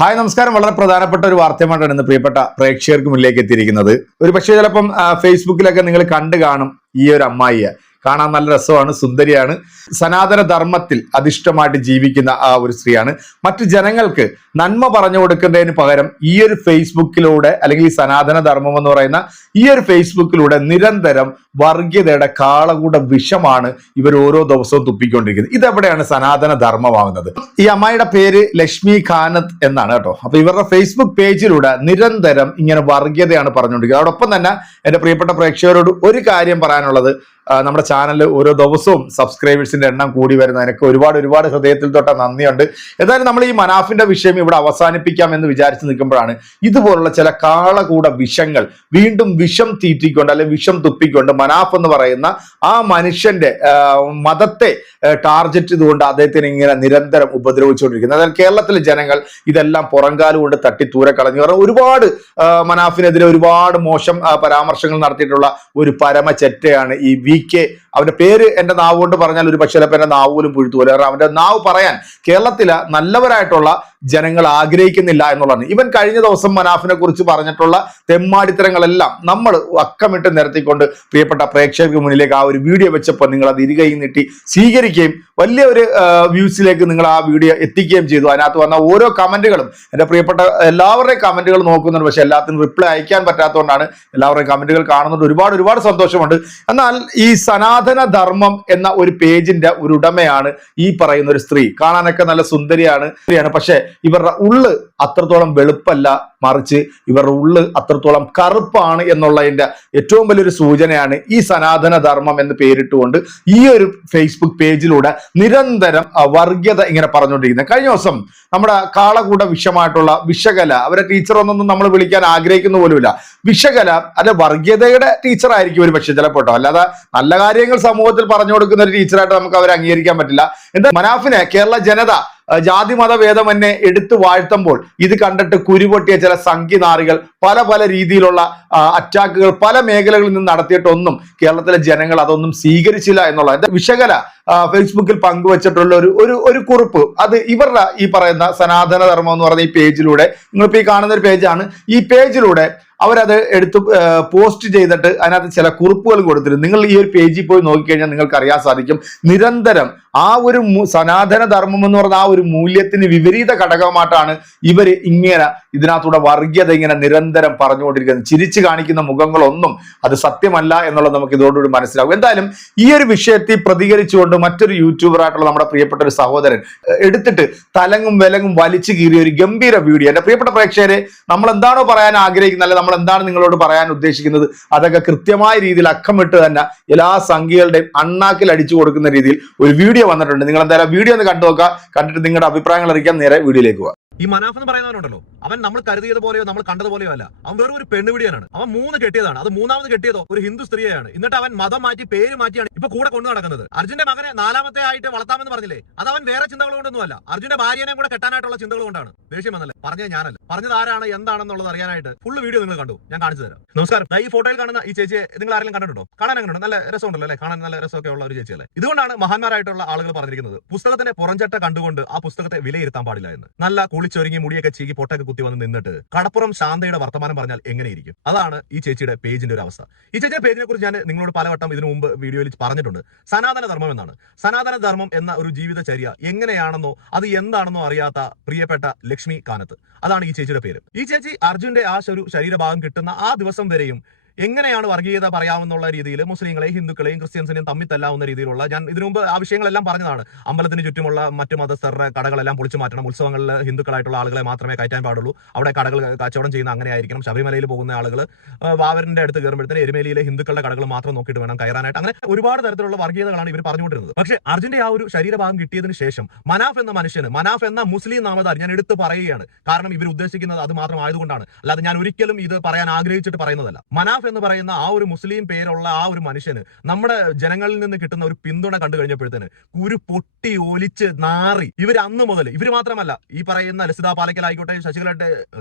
Hi നമസ്കാരം. വളരെ പ്രധാനപ്പെട്ട ഒരു വാർത്തയുമായിട്ടാണ് ഇന്ന് പ്രിയപ്പെട്ട പ്രേക്ഷകർക്ക് മുന്നിലേക്ക് എത്തിയിരിക്കുന്നത്. ഒരു പക്ഷേ ചിലപ്പം ഫേസ്ബുക്കിലൊക്കെ നിങ്ങൾ കണ്ടു കാണും ഈ ഒരു അമ്മായിയെ. കാണാൻ നല്ല രസമാണ് സുന്ദരിയാണ്. സനാതന ധർമ്മത്തിൽ അധിഷ്ഠമായിട്ട് ജീവിക്കുന്ന ആ ഒരു സ്ത്രീയാണ്. മറ്റ് ജനങ്ങൾക്ക് നന്മ പറഞ്ഞു കൊടുക്കുന്നതിന് പകരം ഈ ഒരു ഫേസ്ബുക്കിലൂടെ അല്ലെങ്കിൽ സനാതന ധർമ്മം എന്ന് പറയുന്ന ഈ ഒരു ഫേസ്ബുക്കിലൂടെ നിരന്തരം വർഗീയതയുടെ കാളകൂട വിഷമാണ് ഇവർ ഓരോ ദിവസവും തുപ്പിക്കൊണ്ടിരിക്കുന്നത്. ഇതെവിടെയാണ് സനാതന ധർമ്മമാവുന്നത് ഈ അമ്മയുടെ പേര് ലക്ഷ്മി ഖാനത്ത് എന്നാണ് കേട്ടോ. അപ്പൊ ഇവരുടെ ഫേസ്ബുക്ക് പേജിലൂടെ നിരന്തരം ഇങ്ങനെ വർഗീയതയാണ് പറഞ്ഞുകൊണ്ടിരിക്കുന്നത്. അതോടൊപ്പം തന്നെ എന്റെ പ്രിയപ്പെട്ട പ്രേക്ഷകരോട് ഒരു കാര്യം പറയാനുള്ളത്. നമ്മുടെ ചാനലിൽ ഓരോ ദിവസവും സബ്സ്ക്രൈബേഴ്സിന്റെ എണ്ണം കൂടി വരുന്ന. എനിക്ക് ഒരുപാട് ഒരുപാട് ഹൃദയത്തിൽ തൊട്ട നന്ദിയുണ്ട്. എന്തായാലും നമ്മൾ ഈ മനാഫിന്റെ വിഷയം ഇവിടെ അവസാനിപ്പിക്കാം എന്ന് വിചാരിച്ച് നിൽക്കുമ്പോഴാണ് ഇതുപോലുള്ള ചില കാളകൂട വിഷങ്ങൾ വീണ്ടും വിഷം തീറ്റിക്കൊണ്ട് അല്ലെങ്കിൽ വിഷം തുപ്പിക്കൊണ്ട് മനാഫ് എന്ന് പറയുന്ന ആ മനുഷ്യന്റെ മതത്തെ ടാർഗറ്റ് ചെയ്തുകൊണ്ട് അദ്ദേഹത്തിന് ഇങ്ങനെ നിരന്തരം ഉപദ്രവിച്ചുകൊണ്ടിരിക്കുന്നത് അതായത് കേരളത്തിലെ ജനങ്ങൾ ഇതെല്ലാം പുറംകാൽ കൊണ്ട് തട്ടി ദൂരെ കളഞ്ഞു. കാരണം ഒരുപാട് മനാഫിനെതിരെ ഒരുപാട് മോശം പരാമർശങ്ങൾ നടത്തിയിട്ടുള്ള ഒരു പരമ ചെറ്റയാണ് ഈ വി കെ അവന്റെ പേര് എന്റെ നാവ് കൊണ്ട് പറഞ്ഞാൽ ഒരു പക്ഷേ ചിലപ്പോൾ എന്റെ നാവ് പോലും പുഴുത്തു പോലെ കാരണം അവന്റെ നാവ് പറയാൻ കേരളത്തിലെ നല്ലവരായിട്ടുള്ള ജനങ്ങൾ ആഗ്രഹിക്കുന്നില്ല എന്നുള്ളതാണ്. ഇവൻ കഴിഞ്ഞ ദിവസം മനാഫിനെ കുറിച്ച് പറഞ്ഞിട്ടുള്ള തെമ്മാടിത്തരങ്ങളെല്ലാം നമ്മൾ അക്കമിട്ട് നിരത്തിക്കൊണ്ട് പ്രിയപ്പെട്ട പ്രേക്ഷകർക്ക് മുന്നിലേക്ക് ആ ഒരു വീഡിയോ വെച്ചപ്പോൾ നിങ്ങൾ അത് ഇരുകയും നീട്ടി സ്വീകരിക്കുകയും വലിയ ഒരു വ്യൂസിലേക്ക് നിങ്ങൾ ആ വീഡിയോ എത്തിക്കുകയും ചെയ്തു. അതിനകത്ത് വന്ന ഓരോ കമന്റുകളും എന്റെ പ്രിയപ്പെട്ട എല്ലാവരുടെയും കമന്റുകൾ നോക്കുന്നുണ്ട്. പക്ഷെ എല്ലാത്തിനും റിപ്ലൈ അയക്കാൻ പറ്റാത്തതുകൊണ്ടാണ് എല്ലാവരുടെയും കമന്റുകൾ കാണുന്നുണ്ട് ഒരുപാട് ഒരുപാട് സന്തോഷമുണ്ട്. എന്നാൽ ഈ സനാതന ധർമ്മം എന്ന ഒരു പേജിന്റെ ഒരു ഉടമയാണ് ഈ പറയുന്ന ഒരു സ്ത്രീ. കാണാനൊക്കെ നല്ല സുന്ദരിയാണ്. പക്ഷെ ഇവരുടെ ഉള്ള് അത്രത്തോളം വെളുപ്പല്ല. മറിച്ച് ഇവരുടെ ഉള്ള് അത്രത്തോളം കറുപ്പാണ് എന്നുള്ളതിന്റെ ഏറ്റവും വലിയൊരു സൂചനയാണ് ഈ സനാതന ധർമ്മം എന്ന് പേരിട്ടുകൊണ്ട് ഈ ഒരു ഫേസ്ബുക്ക് പേജിലൂടെ നിരന്തരം വർഗീയത ഇങ്ങനെ പറഞ്ഞുകൊണ്ടിരിക്കുന്നത് കഴിഞ്ഞ ദിവസം നമ്മുടെ കാളകൂട വിഷമായിട്ടുള്ള വിഷകല അവരെ ടീച്ചർ ഒന്നൊന്നും നമ്മൾ വിളിക്കാൻ ആഗ്രഹിക്കുന്ന പോലുമില്ല. വിഷകല അല്ലെ വർഗീയതയുടെ ടീച്ചർ ആയിരിക്കും ഒരു പക്ഷേ ചിലപ്പോട്ടോ അല്ലാതെ നല്ല കാര്യങ്ങൾ സമൂഹത്തിൽ പറഞ്ഞു കൊടുക്കുന്ന ഒരു ടീച്ചറായിട്ട് നമുക്ക് അവരെ അംഗീകരിക്കാൻ പറ്റില്ല. എന്താ മനാഫിനെ കേരള ജനത ജാതി മത ഭേദമന്യേ എടുത്തു വാഴ്ത്തുമ്പോൾ ഇത് കണ്ടിട്ട് കുരുപൊട്ടിയ ചില സംഖ്യനാറികൾ പല പല രീതിയിലുള്ള അറ്റാക്കുകൾ പല മേഖലകളിൽ നിന്ന് നടത്തിയിട്ടൊന്നും കേരളത്തിലെ ജനങ്ങൾ അതൊന്നും സ്വീകരിച്ചില്ല എന്നുള്ള എന്റെ വിശകല ഫേസ്ബുക്കിൽ പങ്കുവച്ചിട്ടുള്ള ഒരു ഒരു ഒരു കുറിപ്പ്. അത് ഇവരുടെ ഈ പറയുന്ന സനാതന ധർമ്മം എന്ന് പറയുന്ന ഈ പേജിലൂടെ നിങ്ങളിപ്പോ ഈ കാണുന്ന ഒരു പേജാണ്. ഈ പേജിലൂടെ അവരത് എടുത്ത് പോസ്റ്റ് ചെയ്തിട്ട് അതിനകത്ത് ചില കുറിപ്പുകൾ കൊടുത്തിരുന്നു. നിങ്ങൾ ഈ ഒരു പേജിൽ പോയി നോക്കിക്കഴിഞ്ഞാൽ നിങ്ങൾക്ക് അറിയാൻ സാധിക്കും. നിരന്തരം ആ ഒരു സനാതന ധർമ്മം എന്ന് പറഞ്ഞ ആ ഒരു മൂല്യത്തിന് വിപരീത ഘടകമായിട്ടാണ് ഇവർ ഇങ്ങനെ ഇതിനകത്തൂടെ വർഗീയത ഇങ്ങനെ നിരന്തരം പറഞ്ഞുകൊണ്ടിരിക്കുന്നത്. ചിരിച്ചു കാണിക്കുന്ന മുഖങ്ങളൊന്നും അത് സത്യമല്ല എന്നുള്ളത് നമുക്ക് ഇതോടുകൂടി മനസ്സിലാകും. എന്തായാലും ഈ ഒരു വിഷയത്തിൽ പ്രതികരിച്ചുകൊണ്ട് മറ്റൊരു യൂട്യൂബർ ആയിട്ടുള്ള നമ്മുടെ പ്രിയപ്പെട്ട ഒരു സഹോദരൻ എടുത്തിട്ട് തലങ്ങും വിലങ്ങും വലിച്ചു കീറിയ ഒരു ഗംഭീര വീഡിയോ. എന്റെ പ്രിയപ്പെട്ട പ്രേക്ഷകരെ നമ്മൾ എന്താണോ പറയാൻ ആഗ്രഹിക്കുന്നത് അല്ലെ നമ്മൾ എന്താണ് നിങ്ങളോട് പറയാൻ ഉദ്ദേശിക്കുന്നത്? അതൊക്കെ കൃത്യമായ രീതിയിൽ അക്കമിട്ട് തന്നെ എല്ലാ സംഖ്യകളുടെയും അണ്ണാക്കിൽ അടിച്ചു കൊടുക്കുന്ന രീതിയിൽ ഒരു വീഡിയോ വന്നിട്ടുണ്ട്. നിങ്ങൾ എന്തായാലും വീഡിയോ ഒന്ന് കണ്ടു നോക്കുക. കണ്ടിട്ട് നിങ്ങളുടെ അഭിപ്രായങ്ങൾ അറിയിക്കാൻ നേരെ വീഡിയോയിലേക്ക് പോവാം. ഈ മനാഫ് എന്ന് പറയുന്നവനുണ്ടല്ലോ അവൻ നമ്മൾ കരുതിയത് പോലെയോ നമ്മൾ കണ്ടതുപോലെയോ അല്ല. അവൻ വേറെ ഒരു പെണ്ണുപിടിയാനാണ് അവൻ മൂന്ന് കെട്ടിയതാണ്. അത് മൂന്നാമത് കെട്ടിയതോ ഒരു ഹിന്ദു സ്ത്രീയാണ്. എന്നിട്ട് അവൻ മതം മാറ്റി പേര് മാറ്റിയാണ് ഇപ്പൊ കൂടെ കൊണ്ടു നടക്കുന്നത്. അർജുന്റെ മകനെ നാലാമത്തെ ആയിട്ട് വളർത്താമെന്ന് പറഞ്ഞില്ലേ? അത് അവൻ വേറെ ചിന്തകൾ കൊണ്ടൊന്നും അല്ല. അർജുന്റെ ഭാര്യനെ കൂടെ കെട്ടാനായിട്ടുള്ള ചിന്തകൾ കൊണ്ടാണ്. ദേഷ്യം വന്നല്ലേ? പറഞ്ഞത് ഞാനല്ല. പറഞ്ഞത് ആരാണ് എന്താണെന്നുള്ളത് അറിയാനായിട്ട് ഫുൾ വീഡിയോ നിങ്ങൾ കണ്ടു. ഞാൻ കാണിച്ചു തരാം. നമസ്കാരം. ഈ ഫോട്ടോയിൽ കാണുന്ന ഈ ചേച്ചിയെ നിങ്ങൾ ആരെങ്കിലും കണ്ടിട്ടുണ്ടോ? കാണാൻ എങ്ങനെയുണ്ട്? നല്ല രസമുണ്ടല്ലോ അല്ലേ? കാണാൻ നല്ല രസമൊക്കെ ഉള്ള ഒരു ചേച്ചിയല്ലേ ഇതുകൊണ്ടാണ് മഹാന്മാരായിട്ടുള്ള ആളുകൾ പറഞ്ഞിരിക്കുന്നത് പുസ്തകത്തിന്റെ പുറംചട്ട കണ്ടുകൊണ്ട് ആ പുസ്തകത്തെ വിലയിരുത്താൻ പാടില്ല എന്ന്. നല്ല കുളിച്ചൊരുങ്ങി മുടിയൊക്കെ ചീകി പൊട്ടൊക്കെ കുത്തി വന്ന് നിന്നിട്ട് കടപ്പുറം ശാന്തയുടെ വർത്തമാനം പറഞ്ഞാൽ എങ്ങനെയിരിക്കും? അതാണ് ഈ ചേച്ചിയുടെ പേജിന്റെ ഒരു അവസ്ഥ. ഈ ചേച്ചിയുടെ പേജിനെ കുറിച്ച് ഞാൻ നിങ്ങളോട് പലവട്ടം ഇതിനു മുമ്പ് വീഡിയോയിൽ പറഞ്ഞിട്ടുണ്ട്. സനാതന ധർമ്മം എന്നാണ്. സനാതന ധർമ്മം എന്ന ഒരു ജീവിതചര്യ എങ്ങനെയാണെന്നോ അത് എന്താണെന്നോ അറിയാത്ത പ്രിയപ്പെട്ട ലക്ഷ്മി കാനത്ത്. അതാണ് ഈ ചേച്ചിയുടെ പേര്. ഈ ചേച്ചി അർജുന്റെ ആ ഒരു ശരീരഭാഗം കിട്ടുന്ന ആ ദിവസം വരെയും എങ്ങനെയാണ് വർഗീയത പറയാമെന്നുള്ള രീതിയിൽ മുസ്ലിങ്ങളെയും ഹിന്ദുക്കളെയും ക്രിസ്ത്യൻസിനെയും തമ്മിൽ തല്ലാവുന്ന രീതിയിലുള്ള ഞാൻ ഇതിനു മുമ്പ് ആ വിഷയങ്ങളെല്ലാം പറഞ്ഞതാണ്. അമ്പലത്തിന് ചുറ്റുമുള്ള മറ്റ് മതസ്ഥരുടെ കടകളെല്ലാം പൊളിച്ചു മാറ്റണം. ഉത്സവങ്ങളിൽ ഹിന്ദുക്കളായിട്ടുള്ള ആളുകളെ മാത്രമേ കയറ്റാൻ പാടുള്ളൂ. അവിടെ കടകൾ കച്ചവടം ചെയ്യുന്ന അങ്ങനെ ആയിരിക്കണം. ശബരിമലയിൽ പോകുന്ന ആളുകൾ വാവരന്റെ അടുത്ത് കയറുമ്പോഴത്തേന് എരുമേലിയിലെ ഹിന്ദുക്കളുടെ കടകൾ മാത്രം നോക്കിയിട്ട് വേണം കയറാനായിട്ട്. അങ്ങനെ ഒരുപാട് തരത്തിലുള്ള വർഗീയതകളാണ് ഇവർ പറഞ്ഞുകൊണ്ടിരുന്നത്. പക്ഷേ അർജുന്റെ ആ ഒരു ശരീരഭാഗം കിട്ടിയതിന് ശേഷം മനാഫ് എന്ന മനുഷ്യന് മനാഫ് എന്ന മുസ്ലിം നാമധാരി ഞാൻ എടുത്ത് പറയുകയാണ്. കാരണം ഇവർ ഉദ്ദേശിക്കുന്നത് അത് മാത്രം ആയതുകൊണ്ടാണ് അല്ലാതെ ഞാൻ ഒരിക്കലും ഇത് പറയാൻ ആഗ്രഹിച്ചിട്ട് പറയുന്നതല്ല. മനാഫ് എന്ന് പറയുന്ന ആ ഒരു മുസ്ലിം പേരുള്ള ആ ഒരു മനുഷ്യന് നമ്മുടെ ജനങ്ങളിൽ നിന്ന് കിട്ടുന്ന ഒരു പിന്തുണ കണ്ടു കഴിഞ്ഞപ്പോഴത്തേന് കുരു പൊട്ടി ഒലിച്ച് നാറി. ഇവർ അന്ന് മുതൽ ഇവർ മാത്രമല്ല ഈ പറയുന്ന ലസിത പാലക്കൽ ആയിക്കോട്ടെ ശശികല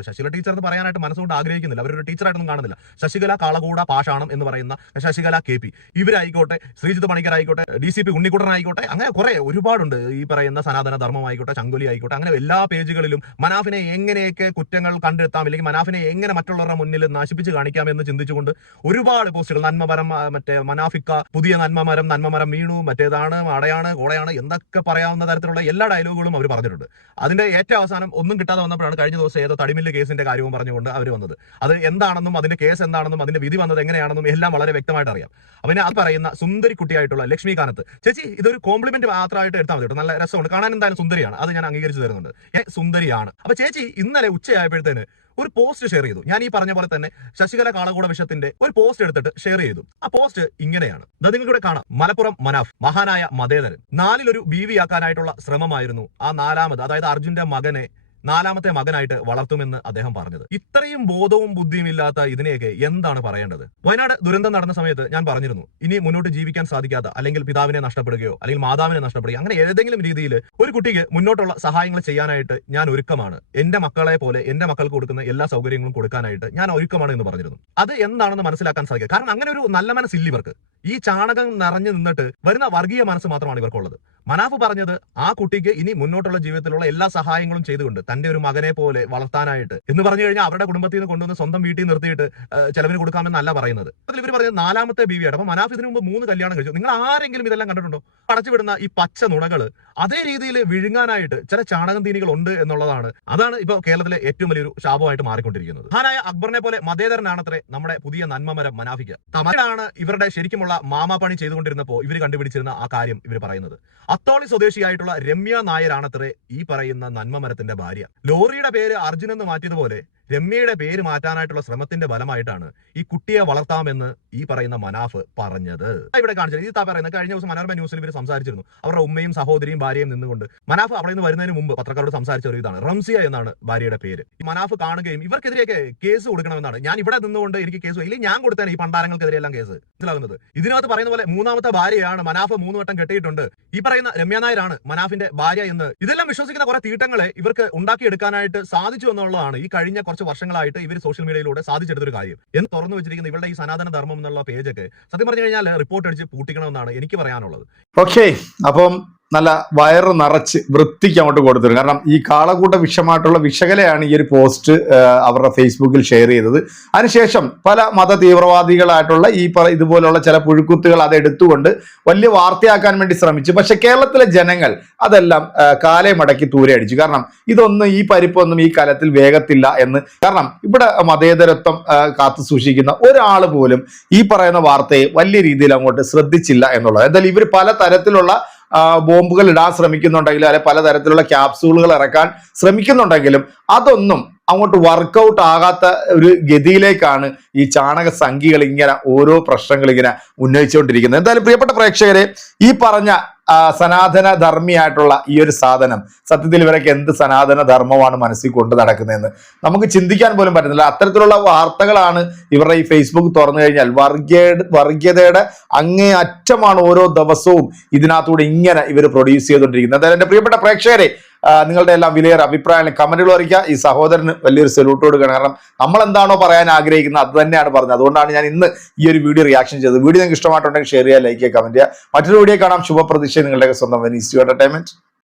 ശശികല ടീച്ചർ എന്ന് പറയാനായിട്ട് മനസ്സുകൊണ്ട് ആഗ്രഹിക്കുന്നില്ല. അവരൊരു ടീച്ചറായിട്ടൊന്നും കാണുന്നില്ല. ശശികല കാളകൂട പാഷാണം എന്ന് പറയുന്ന ശശികല കെ പി. ഇവരായിക്കോട്ടെ ശ്രീജിത്ത് പണിക്കർ ആയിക്കോട്ടെ ഡി സി പി ഉണ്ണിക്കുട്ടനായിക്കോട്ടെ അങ്ങനെ കുറെ ഒരുപാടുണ്ട്. ഈ പറയുന്ന സനാതന ധർമ്മം ആയിക്കോട്ടെ ചങ്കുലി ആയിക്കോട്ടെ അങ്ങനെ എല്ലാ പേജുകളിലും മനാഫിനെ എങ്ങനെയൊക്കെ കുറ്റങ്ങൾ കണ്ടെത്താം അല്ലെങ്കിൽ മനാഫിനെ എങ്ങനെ മറ്റുള്ളവരുടെ മുന്നിൽ നശിപ്പിച്ച് കാണിക്കാം എന്ന് ചിന്തിച്ചുകൊണ്ട് ഒരുപാട് പോസ്റ്റുകൾ. നന്മമരം മറ്റേ മനാഫിക്ക പുതിയ നന്മമരം നന്മമരം വീണു മറ്റേതാണ് അടയാണ് കോളയാണ് എന്തൊക്കെ പറയാവുന്ന തരത്തിലുള്ള എല്ലാ ഡയലോഗുകളും അവർ പറഞ്ഞിട്ടുണ്ട്. അതിന്റെ ഏറ്റവും അവസാനം ഒന്നും കിട്ടാതെ വന്നപ്പോഴാണ് കഴിഞ്ഞ ദിവസം ഏതോ തടിമില്ല് കേസിന്റെ കാര്യവും പറഞ്ഞുകൊണ്ട് അവർ വന്നത്. അത് എന്താണെന്നും അതിന്റെ കേസ് എന്താണെന്നും അതിന്റെ വിധി വന്നത് എങ്ങനെയാണെന്നും എല്ലാം വളരെ വ്യക്തമായിട്ട് അറിയാം. അവനെ അത് പറയുന്ന സുന്ദരി കുട്ടിയായിട്ടുള്ള ലക്ഷ്മികാനത്ത് ചേച്ചി ഇതൊരു കോംപ്ലിമെന്റ് മാത്രമായിട്ട് എടുത്താൽ മതി നല്ല രസമുണ്ട്. കാണാൻ എന്തായാലും സുന്ദരിയാണ്. അത് ഞാൻ അംഗീകരിച്ചു തരുന്നുണ്ട്. ഏ സുന്ദരിയാണ്. അപ്പൊ ചേച്ചി ഇന്നലെ ഉച്ചയായപ്പോഴത്തേന് ഒരു പോസ്റ്റ് ഷെയർ ചെയ്തു. ഞാൻ ഈ പറഞ്ഞ പോലെ തന്നെ ശശികല കാളകൂട വിഷത്തിന്റെ ഒരു പോസ്റ്റ് എടുത്തിട്ട് ഷെയർ ചെയ്തു. ആ പോസ്റ്റ് ഇങ്ങനെയാണ്. ഇത് നിങ്ങൾക്കിവിടെ കാണാം. മലപ്പുറം മനാഫ് മഹാനായ മതേതരൻ. നാലിലൊരു ബീവി ആക്കാനായിട്ടുള്ള ശ്രമമായിരുന്നു ആ നാലാമത്. അതായത് അർജുന്റെ മകനെ നാലാമത്തെ മകനായിട്ട് വളർത്തുമെന്ന് അദ്ദേഹം പറഞ്ഞത്. ഇത്രയും ബോധവും ബുദ്ധിയും ഇല്ലാത്ത ഇതിനെയൊക്കെ എന്താണ് പറയേണ്ടത്? വയനാട് ദുരന്തം നടന്ന സമയത്ത് ഞാൻ പറഞ്ഞിരുന്നു ഇനി മുന്നോട്ട് ജീവിക്കാൻ സാധിക്കാത്ത അല്ലെങ്കിൽ പിതാവിനെ നഷ്ടപ്പെടുകയോ അല്ലെങ്കിൽ മാതാവിനെ നഷ്ടപ്പെടുകയോ അങ്ങനെ ഏതെങ്കിലും രീതിയിൽ ഒരു കുട്ടിക്ക് മുന്നോട്ടുള്ള സഹായങ്ങൾ ചെയ്യാനായിട്ട് ഞാൻ ഒരുക്കമാണ്. എന്റെ മക്കളെ പോലെ എന്റെ മക്കൾക്ക് കൊടുക്കുന്ന എല്ലാ സൗകര്യങ്ങളും കൊടുക്കാനായിട്ട് ഞാൻ ഒരുക്കമാണ് എന്ന് പറഞ്ഞിരുന്നു. അത് എന്താണെന്ന് മനസ്സിലാക്കാൻ സാധിക്കുക. കാരണം അങ്ങനെ ഒരു നല്ല മനസ്സില്ല ഇവർക്ക്. ഈ ചാണകം നിറഞ്ഞു നിന്നിട്ട് വരുന്ന വർഗീയ മനസ്സ് മാത്രമാണ് ഇവർക്കുള്ളത്. മനാഫ് പറഞ്ഞത് ആ കുട്ടിക്ക് ഇനി മുന്നോട്ടുള്ള ജീവിതത്തിലുള്ള എല്ലാ സഹായങ്ങളും ചെയ്തുകൊണ്ട് തന്റെ ഒരു മകനെ പോലെ വളർത്താനായിട്ട് എന്ന് പറഞ്ഞു കഴിഞ്ഞാൽ അവരുടെ കുടുംബത്തിൽ നിന്ന് കൊണ്ടുവന്ന് സ്വന്തം വീട്ടിൽ നിർത്തിയിട്ട് ചെലവിന് കൊടുക്കാമെന്നല്ല പറയുന്നത്. അതിൽ ഇവർ പറഞ്ഞത് നാലാമത്തെ ബീവിയാണ് അപ്പൊ മനാഫ് ഇതിനു മുമ്പ് മൂന്ന് കല്യാണം കഴിച്ചു. നിങ്ങൾ ആരെങ്കിലും ഇതെല്ലാം കണ്ടിട്ടുണ്ടോ? അടച്ചുവിടുന്ന ഈ പച്ച നുണകൾ അതേ രീതിയിൽ വിഴുങ്ങാനായിട്ട് ചില ചാണകം തീനികൾ ഉണ്ട് എന്നുള്ളതാണ്. അതാണ് ഇപ്പൊ കേരളത്തിലെ ഏറ്റവും വലിയൊരു ശാപമായിട്ട് മാറിക്കൊണ്ടിരിക്കുന്നത്. ഹാനായ അക്ബറിനെ പോലെ മതേതരനാണത്രേ നമ്മുടെ പുതിയ നന്മമരം മനാഫിക്ക്. തമിഴാണ് ഇവരുടെ ശരിക്കുമുള്ള മാമാപ്പണി ചെയ്തുകൊണ്ടിരുന്നപ്പോ ഇവർ കണ്ടുപിടിച്ചിരുന്ന ആ കാര്യം ഇവർ പറയുന്നത്. അത്തോളി സ്വദേശിയായിട്ടുള്ള രമ്യ നായരാണത്രേ ഈ പറയുന്ന നന്മമരത്തിന്റെ ഭാര്യ. ലോറിയുടെ പേര് അർജുൻ എന്ന് മാറ്റിയതുപോലെ രമ്യയുടെ പേര് മാറ്റാനായിട്ടുള്ള ശ്രമത്തിന്റെ ഫലമായിട്ടാണ് ഈ കുട്ടിയെ വളർത്താമെന്ന് ഈ പറയുന്ന മനാഫ് പറഞ്ഞത്. ഇവിടെ കാണിച്ചത്. ഈ താ പറയുന്നത് കഴിഞ്ഞ ദിവസം മനോരമ ന്യൂസിൽ ഇവർ സംസാരിച്ചിരുന്നു. അവരുടെ ഉമ്മയും സഹോദരിയും ഭാര്യയും നിന്നുകൊണ്ട് മനാഫ് അവിടെ നിന്ന് വരുന്നതിന് മുമ്പ് പത്രക്കാരോട് സംസാരിച്ച ഒരു ഇതാണ്. റംസിയ എന്നാണ് ഭാര്യയുടെ പേര്. ഈ മനാഫ് കാണുകയും ഇവർക്കെതിരെയൊക്കെ കേസ് കൊടുക്കണമെന്നാണ്. ഞാൻ ഇവിടെ നിന്നുകൊണ്ട് എനിക്ക് കേസ് ഇല്ലെങ്കിൽ ഞാൻ കൊടുത്തേനെ ഈ പണ്ടാരങ്ങൾക്കെതിരെ എല്ലാം കേസ്. മനസ്സിലാകുന്നത്? ഇതിനകത്ത് പറയുന്ന പോലെ മൂന്നാമത്തെ ഭാര്യയാണ് മനാഫ് മൂന്ന് വട്ടം കെട്ടിയിട്ടുണ്ട്. ഈ പറയുന്ന രമ്യ നായരാണ് മനാഫിന്റെ ഭാര്യ എന്ന്. ഇതെല്ലാം വിശ്വസിക്കുന്ന കുറെ തീട്ടങ്ങളെ ഇവർക്ക് ഉണ്ടാക്കിയെടുക്കാനായിട്ട് സാധിച്ചു എന്നുള്ളതാണ് ഈ കഴിഞ്ഞ കുറച്ച് വർഷങ്ങളായിട്ട് ഇവർ സോഷ്യൽ മീഡിയയിലൂടെ സാധിച്ചെടുത്തൊരു കാര്യം. എന്ന് തുറന്നു വെച്ചിരിക്കുന്ന ഇവരുടെ ഈ സനാതന ധർമ്മം എന്നുള്ള പേജൊക്കെ സത്യം പറഞ്ഞു കഴിഞ്ഞാൽ റിപ്പോർട്ട് അടിച്ച് പൂട്ടിക്കണമെന്നാണ് എനിക്ക് പറയാനുള്ളത്. ഓക്കെ അപ്പം നല്ല വയറ് നിറച്ച് വൃത്തിക്ക് അങ്ങോട്ട് കൊടുത്തിരുന്നു കാരണം ഈ കാളകൂട്ട വിഷമായിട്ടുള്ള വിശകലയാണ് ഈ ഒരു പോസ്റ്റ് അവരുടെ ഫേസ്ബുക്കിൽ ഷെയർ ചെയ്തത്. അതിനുശേഷം പല മത തീവ്രവാദികളായിട്ടുള്ള ഈ ഇതുപോലുള്ള ചില പുഴുക്കുത്തുകൾ അത് എടുത്തുകൊണ്ട് വലിയ വാർത്തയാക്കാൻ വേണ്ടി ശ്രമിച്ചു. പക്ഷെ കേരളത്തിലെ ജനങ്ങൾ അതെല്ലാം കാലേ മടക്കി തൂരെ അടിച്ചു. കാരണം ഇതൊന്നും ഈ പരിപ്പൊന്നും ഈ കാലത്തിൽ വേഗത്തില്ല എന്ന്. കാരണം ഇവിടെ മതേതരത്വം കാത്തു സൂക്ഷിക്കുന്ന ഒരാൾ പോലും ഈ പറയുന്ന വാർത്തയെ വലിയ രീതിയിൽ അങ്ങോട്ട് ശ്രദ്ധിച്ചില്ല എന്നുള്ളത് എന്തായാലും ഇവർ പല തരത്തിലുള്ള ബോംബുകൾ ഇടാൻ ശ്രമിക്കുന്നുണ്ടെങ്കിലും അല്ലെ പലതരത്തിലുള്ള ക്യാപ്സൂളുകൾ ഇറക്കാൻ ശ്രമിക്കുന്നുണ്ടെങ്കിലും അതൊന്നും അങ്ങോട്ട് വർക്കൗട്ട് ആകാത്ത ഒരു ഗതിയിലേക്കാണ് ഈ ചാണക സംഖ്യകൾ ഇങ്ങനെ ഓരോ പ്രശ്നങ്ങൾ ഇങ്ങനെ ഉന്നയിച്ചുകൊണ്ടിരിക്കുന്നത്. എന്തായാലും പ്രിയപ്പെട്ട പ്രേക്ഷകരെ ഈ പറഞ്ഞ സനാതന ധർമ്മിയായിട്ടുള്ള ഈ ഒരു സാധനം സത്യത്തിൽ ഇവരൊക്കെ എന്ത് സനാതന ധർമ്മമാണ് മനസ്സിൽ കൊണ്ട് നടക്കുന്നതെന്ന് നമുക്ക് ചിന്തിക്കാൻ പോലും പറ്റുന്നില്ല. അത്തരത്തിലുള്ള വാർത്തകളാണ് ഇവരുടെ ഈ ഫേസ്ബുക്ക് തുറന്നു കഴിഞ്ഞാൽ വർഗീയ വർഗീയതയുടെ അങ്ങേ അറ്റമാണ് ഓരോ ദിവസവും ഇതിനകത്തൂടെ ഇങ്ങനെ ഇവർ പ്രൊഡ്യൂസ് ചെയ്തുകൊണ്ടിരിക്കുന്നത്. എന്തായാലും എന്റെ പ്രിയപ്പെട്ട പ്രേക്ഷകരെ നിങ്ങളുടെ എല്ലാം വിലയേറെ അഭിപ്രായങ്ങൾ കമന്റുകൾ അറിയിക്കുക. ഈ സഹോദരന് വലിയൊരു സല്യൂട്ട് കൊടുക്കണം കാരണം നമ്മൾ എന്താണോ പറയാൻ ആഗ്രഹിക്കുന്നത് അത് തന്നെയാണ് പറഞ്ഞത്. അതുകൊണ്ടാണ് ഞാൻ ഇന്ന് ഈ ഒരു വീഡിയോ റിയാക്ഷൻ ചെയ്തത്. വീഡിയോ നിങ്ങൾക്ക് ഇഷ്ടമായിട്ടുണ്ടെങ്കിൽ ഷെയർ ചെയ്യുക ലൈക്ക് ചെയ്യുക കമന്റ് ചെയ്യുക. മറ്റൊരു വീഡിയോ കാണാം. ശുഭപ്രതീക്ഷ നിങ്ങളുടെ സ്വന്തം വെനീസ് എന്റർടൈൻമെന്റ്